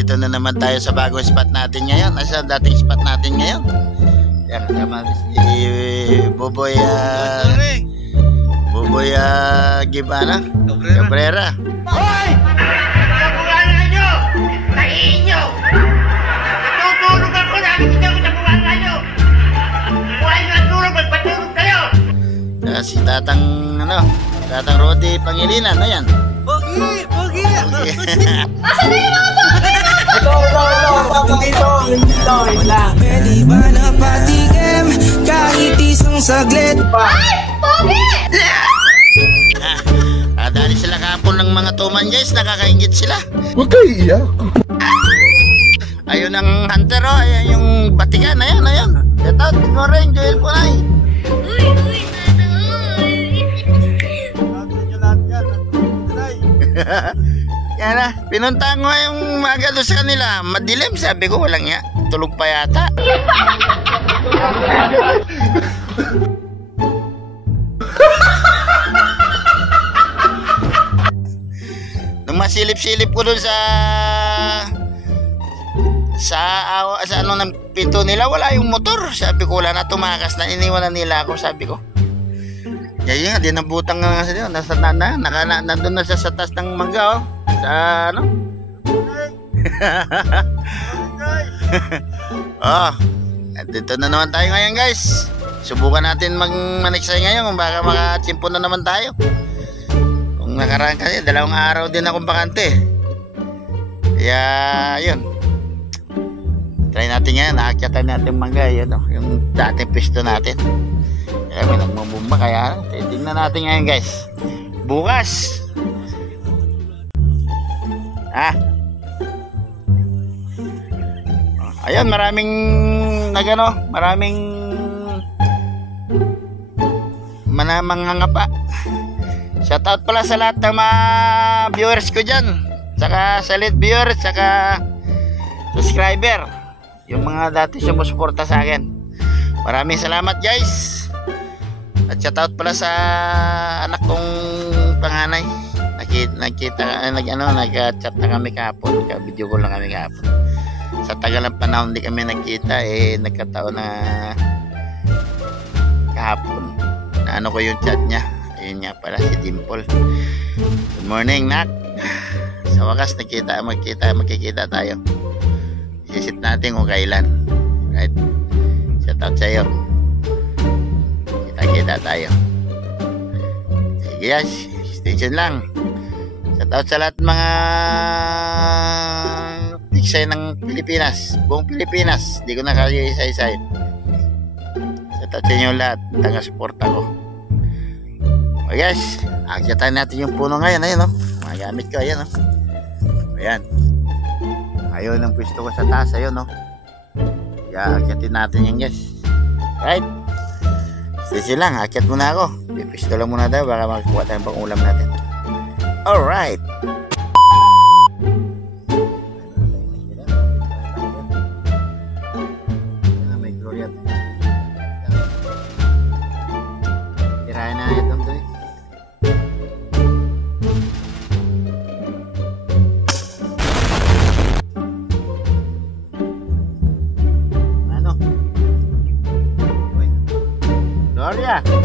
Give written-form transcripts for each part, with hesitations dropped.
nandito na naman tayo sa bagong spot natin ngayon. Nasa dating spot natin ngayon. Yan, kasama si Buboy Gibana Cabrera. Hoy! Tapugalan nyo! Tahiin nyo! Natutulog ako na! Hindi ko tapugalan nyo! Huwag natulog! Magpatulog kayo! Si Tatang Rodi Pangilinan. Ayan. Pogi! Pogi! Asan na yung mga pogi? Dito lang. Pwede ba na patigim kahit isang saglit? Ay! Pogi! Dali sila kapon ng mga tuman guys. Nakakaingit sila. Huwag kayo iiyak. Ayun ang hunter oh. Ayan yung batikan. Ayan. Ito, tingnan rin. Joel Punay. Uy, Yan na. Pinuntahan ko yung maga doon sa kanila. Madilim. Sabi ko walang ya. Tulog pa yata. Nung masilip-silip ko doon sa ano ng pinto nila, wala yung motor. Sabi ko wala na, tumakas na, iniwan na nila ako. Sabi ko yan, di nabutang nga sa diyan. Nandun na sa taas ng mangga oh. Sa ano? Oh, dito na naman tayo ngayon guys. Subukan natin maniksay ngayon kung baka makachimpo na naman tayo. Kung nakaraan kasi 2 araw din akong bakante. Kaya yun, try natin ngayon. Nakakyatan natin mangga. Yan oh, yung dating pisto natin. Kaya may nagmumumba. Kaya titignan natin ngayon guys. Bukas ayun, maraming mangangapa. Shoutout pala sa lahat ng mga viewers ko dyan, saka sa lead viewers, saka subscriber, yung mga dati sumusuporta sa akin. Maraming salamat guys. At shoutout pala sa anak kong panganay. Nag-chat na kami kahapon. Video call na kami kahapon. Sa tagal ng panahon di kami nagkita, nagkataon na kahapon na ano ko yung chat niya. Ayun nga pala, si Dimple. Good morning, Nak. Sa wakas magkikita tayo. Isisit natin kung kailan. Right? Shoutout sa'yo. Kita tayo. Sige guys, station lang. Shoutout sa lahat mga tiksay ng Pilipinas, buong Pilipinas. Di ko na kayo isa-isa. Shoutout sa inyo lahat, taga-suporta ko. O guys, akyatan natin yung puno ngayon. Ayun oh, magamit ko. Ayan oh. Ayan. Ayun ang pwesto ko sa taas. Ayun oh. Kaya akyatin natin yan guys. Right? Sige lang, akyat muna ako. Pipisto lang muna tayo baka makakuha tayong pang ulam natin. Alright. May gloria. Tirahin na itong doon. Ano? Gloria. Oh.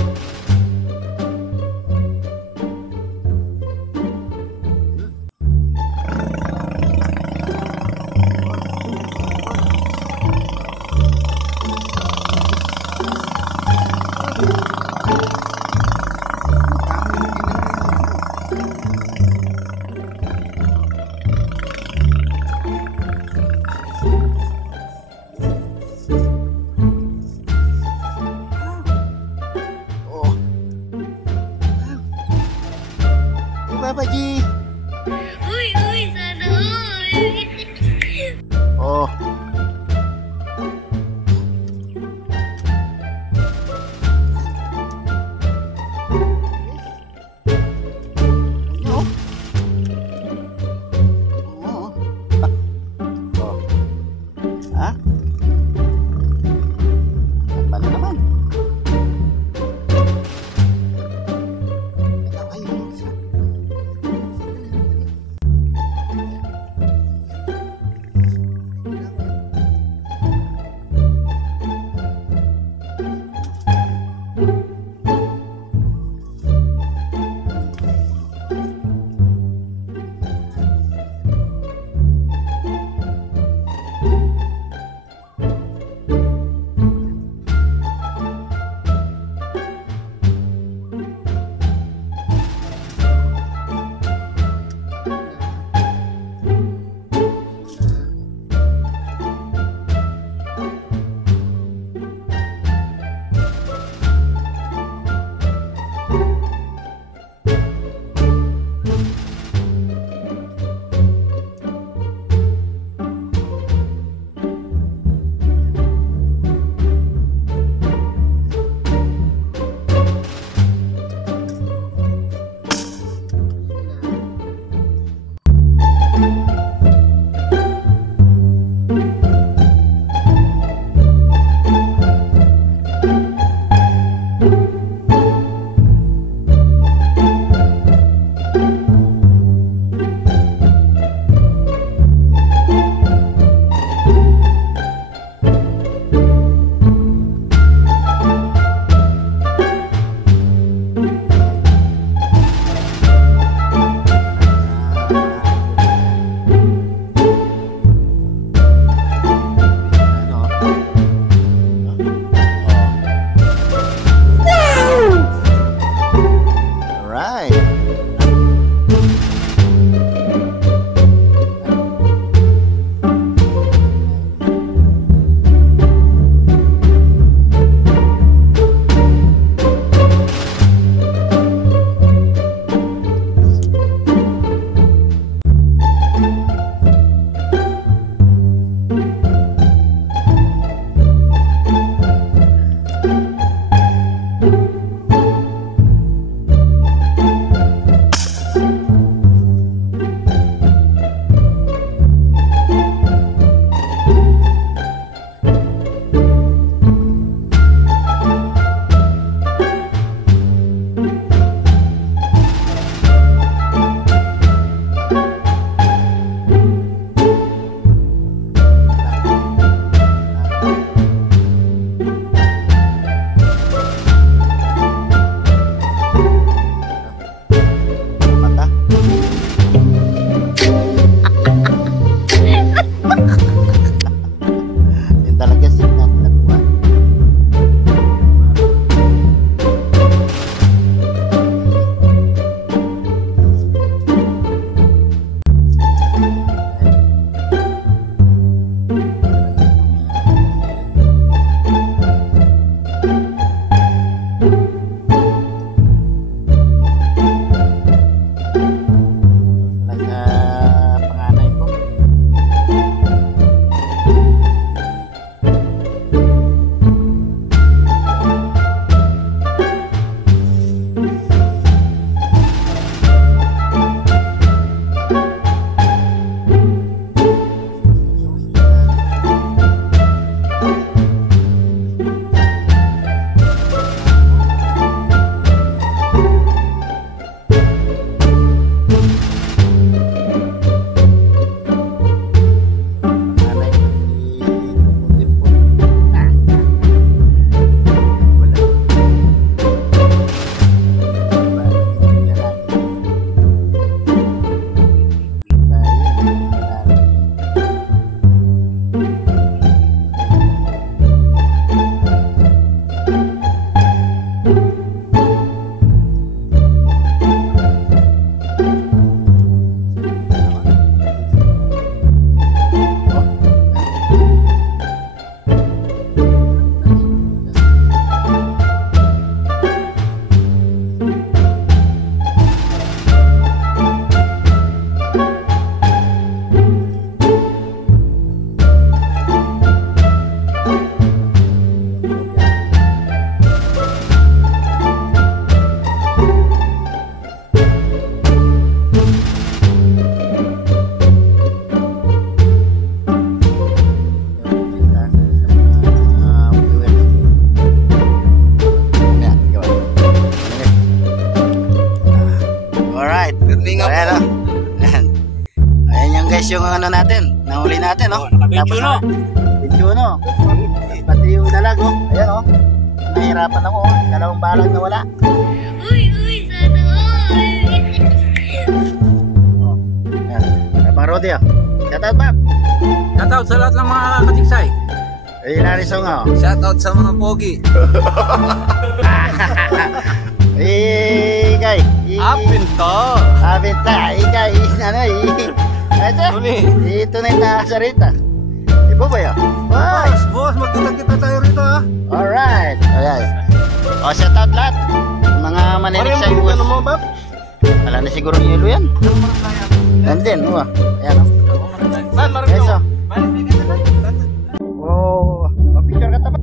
Pahinga Ayan, po. Ayan. Ayan yung guys yung ano natin. Nahuli natin, oh. Naka-21. Tapos, 21. Pati yung dalag, oh. Ayan, oh. Nahirapan ako, oh. Dalawang balag na wala. Uy, sana all. Oh. Ayan. Abang Rodi, oh. Shoutout, Bob. Shoutout sa lahat ng mga katiksay. Ayun, Larissa nga, oh. Shoutout sa mga pogi. Ikay. Apinto. Abinta. Ikay. Ano, ito. Uli. Ito na yung nasarita. Ibo ba yun? Bye. Boss, magkita-kita tayo rito ha. Alright. Ayan. O, shoutout lahat. Mga maninig sa iwas. mo, Bab? Wala na siguro yung yelo yan. Nandun, oh. Ayan, oh. Saan, Guys, oh. Oh, mapicture ka taba.